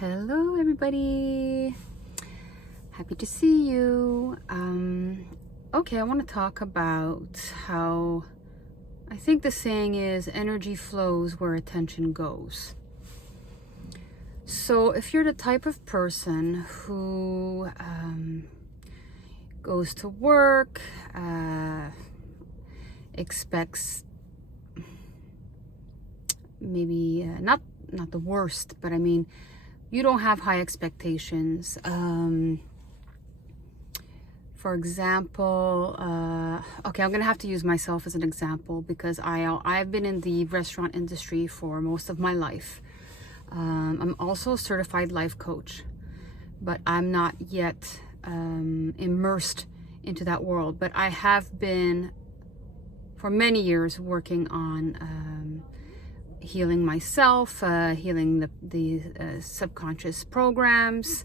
Hello everybody, happy to see you. Okay, I want to talk about how I think the saying is energy flows where attention goes. So if you're the type of person who goes to work, expects maybe not the worst, but I mean, you don't have high expectations. For example, okay, I'm gonna have to use myself as an example because I've been in the restaurant industry for most of my life. I'm also a certified life coach, but I'm not yet immersed into that world. But I have been for many years working on healing myself, healing the subconscious programs,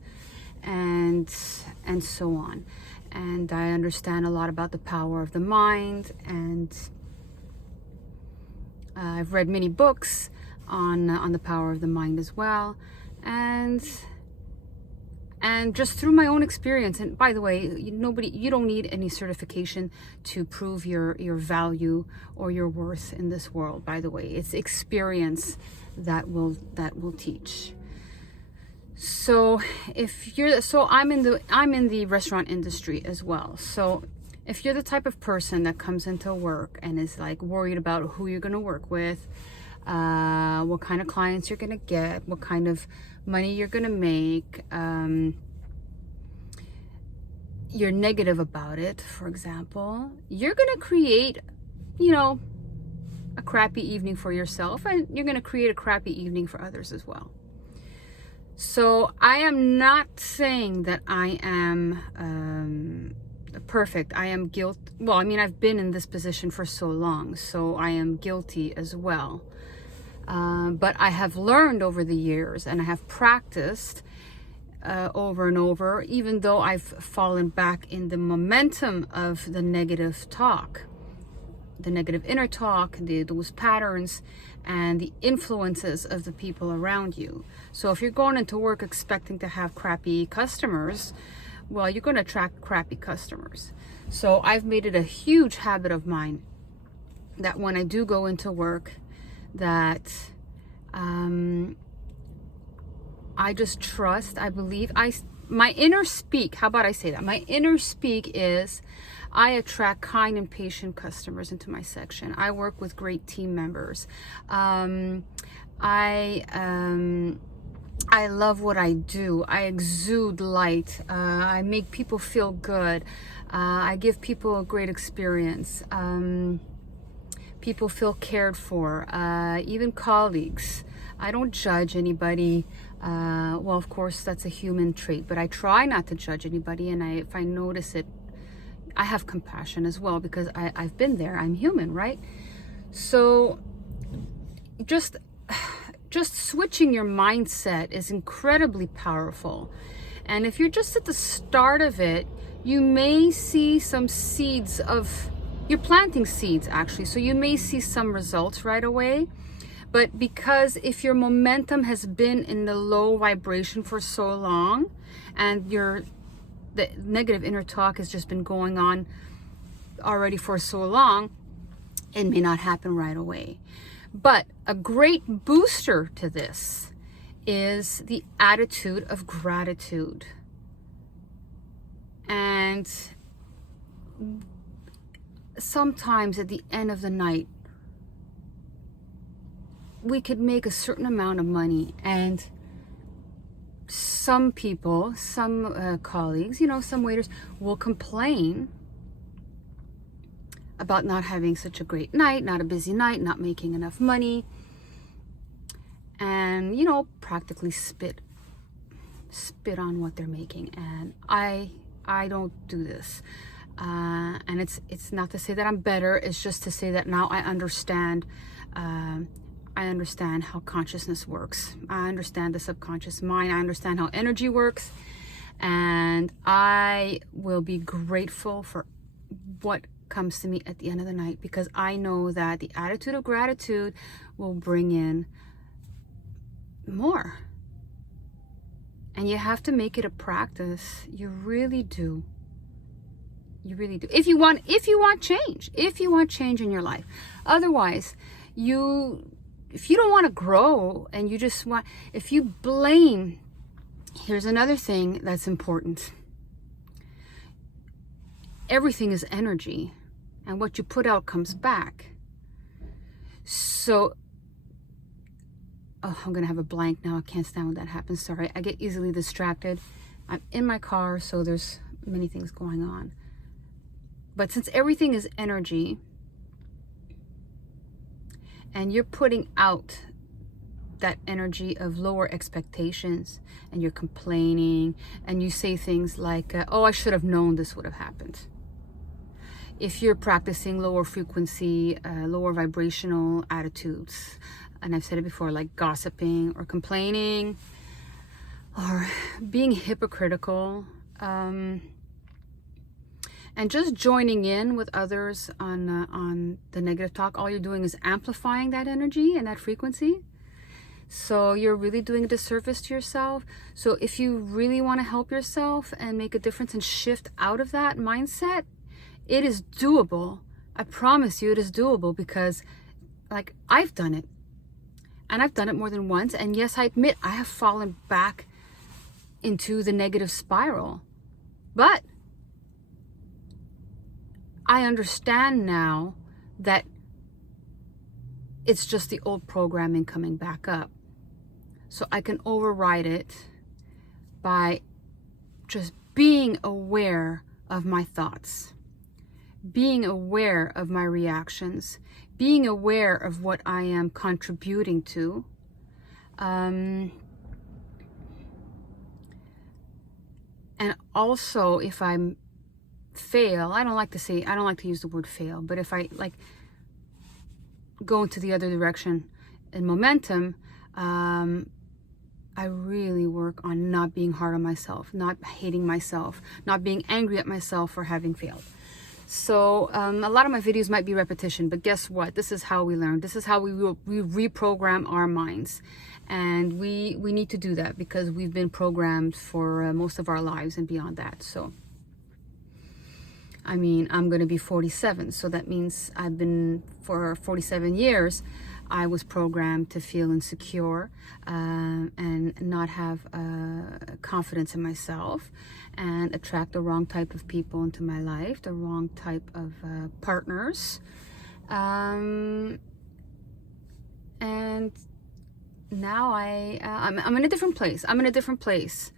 and so on. And I understand a lot about the power of the mind, and I've read many books on the power of the mind as well, and just through my own experience. And by the way, you don't need any certification to prove your value or your worth in this world. By the way, it's experience that will teach. So I'm in the restaurant industry as well. So if you're the type of person that comes into work and is like worried about who you're going to work with, what kind of clients you're going to get, what kind of money you're going to make, you're negative about it, for example, you're going to create, a crappy evening for yourself, and you're going to create a crappy evening for others as well. So I am not saying that I am perfect. I am well, I mean, I've been in this position for so long, so I am guilty as well. But I have learned over the years, and I have practiced over and over, even though I've fallen back in the momentum of the negative talk, the negative inner talk, those patterns and the influences of the people around you. So if you're going into work expecting to have crappy customers, well, you're going to attract crappy customers. So I've made it a huge habit of mine that when I do go into work, that I just trust, I believe, my inner speak, how about I say that? My inner speak is I attract kind and patient customers into my section. I work with great team members. I love what I do. I exude light. I make people feel good. I give people a great experience. People feel cared for, even colleagues. I don't judge anybody. Well, of course, that's a human trait, but I try not to judge anybody. And if I notice it, I have compassion as well, because I've been there. I'm human, right? So just switching your mindset is incredibly powerful. And if you're just at the start of it, you may see some seeds you're planting seeds actually. So you may see some results right away. But because if your momentum has been in the low vibration for so long, and the negative inner talk has just been going on already for so long, it may not happen right away. But a great booster to this is the attitude of gratitude. And sometimes at the end of the night, we could make a certain amount of money, and some people, some colleagues, some waiters will complain about not having such a great night, not a busy night, not making enough money, and practically spit on what they're making. And I don't do this, and it's not to say that I'm better. It's just to say that now I understand. I understand how consciousness works. I understand the subconscious mind. I understand how energy works. And I will be grateful for what comes to me at the end of the night, because I know that the attitude of gratitude will bring in more. And you have to make it a practice. You really do. You really do. If you want change, if you want change in your life. Otherwise, if you don't want to grow and you just want, if you blame, here's another thing that's important. Everything is energy, and what you put out comes back. So, oh, I'm going to have a blank now. I can't stand when that happens. Sorry. I get easily distracted. I'm in my car, so there's many things going on. But since everything is energy, and you're putting out that energy of lower expectations, and you're complaining, and you say things like, oh, I should have known this would have happened. If you're practicing lower frequency, lower vibrational attitudes, and I've said it before, like gossiping or complaining or being hypocritical, and just joining in with others on the negative talk, all you're doing is amplifying that energy and that frequency. So you're really doing a disservice to yourself. So if you really want to help yourself and make a difference and shift out of that mindset, it is doable. I promise you it is doable, because like I've done it. And I've done it more than once. And yes, I admit I have fallen back into the negative spiral. But I understand now that it's just the old programming coming back up. So I can override it by just being aware of my thoughts, being aware of my reactions, being aware of what I am contributing to. And also, if I fail, I don't like to use the word fail, but if I like go into the other direction in momentum, I really work on not being hard on myself, not hating myself, not being angry at myself for having failed. So a lot of my videos might be repetition, but guess what? This is how we learn. This is how we reprogram our minds. And we need to do that because we've been programmed for most of our lives and beyond that. So, I mean, I'm going to be 47. So that means I've been, for 47 years, I was programmed to feel insecure and not have confidence in myself, and attract the wrong type of people into my life, the wrong type of partners. And now I'm in a different place. I'm in a different place.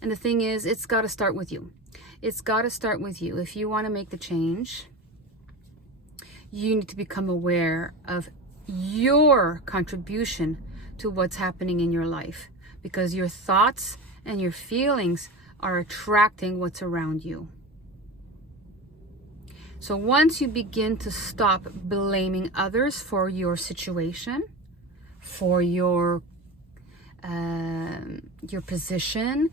And the thing is, it's got to start with you. It's got to start with you. If you want to make the change, you need to become aware of your contribution to what's happening in your life, because your thoughts and your feelings are attracting what's around you. So once you begin to stop blaming others for your situation, for your position,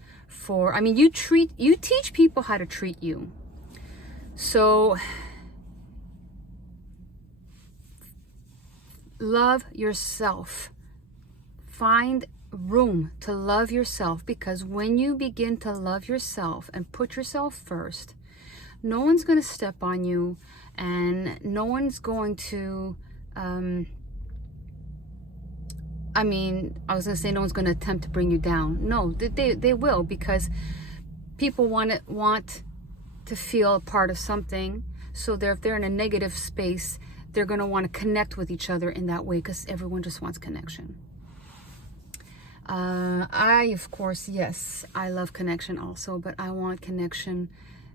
you teach people how to treat you. So love yourself. Find room to love yourself, because when you begin to love yourself and put yourself first, no one's going to step on you, and no one's going to I was going to say no one's going to attempt to bring you down. No, they will, because people want to feel a part of something. So if they're in a negative space, they're going to want to connect with each other in that way, because everyone just wants connection. Of course, yes, I love connection also, but I want connection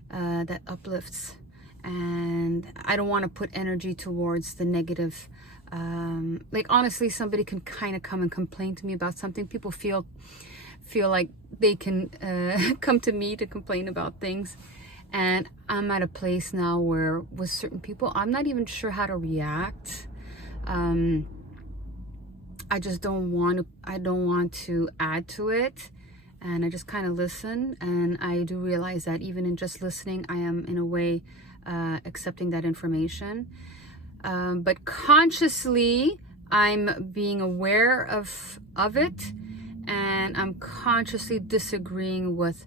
that uplifts, and I don't want to put energy towards the negative. Like, honestly, somebody can kind of come and complain to me about something. People feel like they can come to me to complain about things. And I'm at a place now where with certain people, I'm not even sure how to react. I just don't want to add to it. And I just kind of listen. And I do realize that even in just listening, I am in a way accepting that information. But consciously, I'm being aware of it, and I'm consciously disagreeing with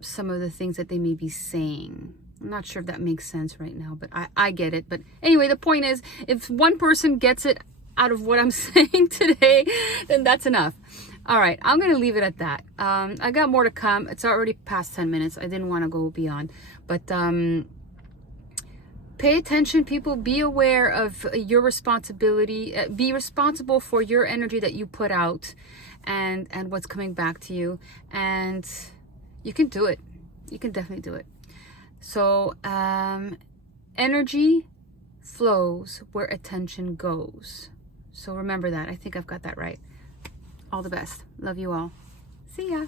some of the things that they may be saying. I'm not sure if that makes sense right now, but I get it. But anyway, the point is, if one person gets it out of what I'm saying today, then that's enough. All right, I'm going to leave it at that. I got more to come. It's already past 10 minutes. I didn't want to go beyond. But pay attention, people. Be aware of your responsibility. Be responsible for your energy that you put out and what's coming back to you. And you can do it. You can definitely do it. So energy flows where attention goes. So remember that. I think I've got that right. All the best. Love you all. See ya.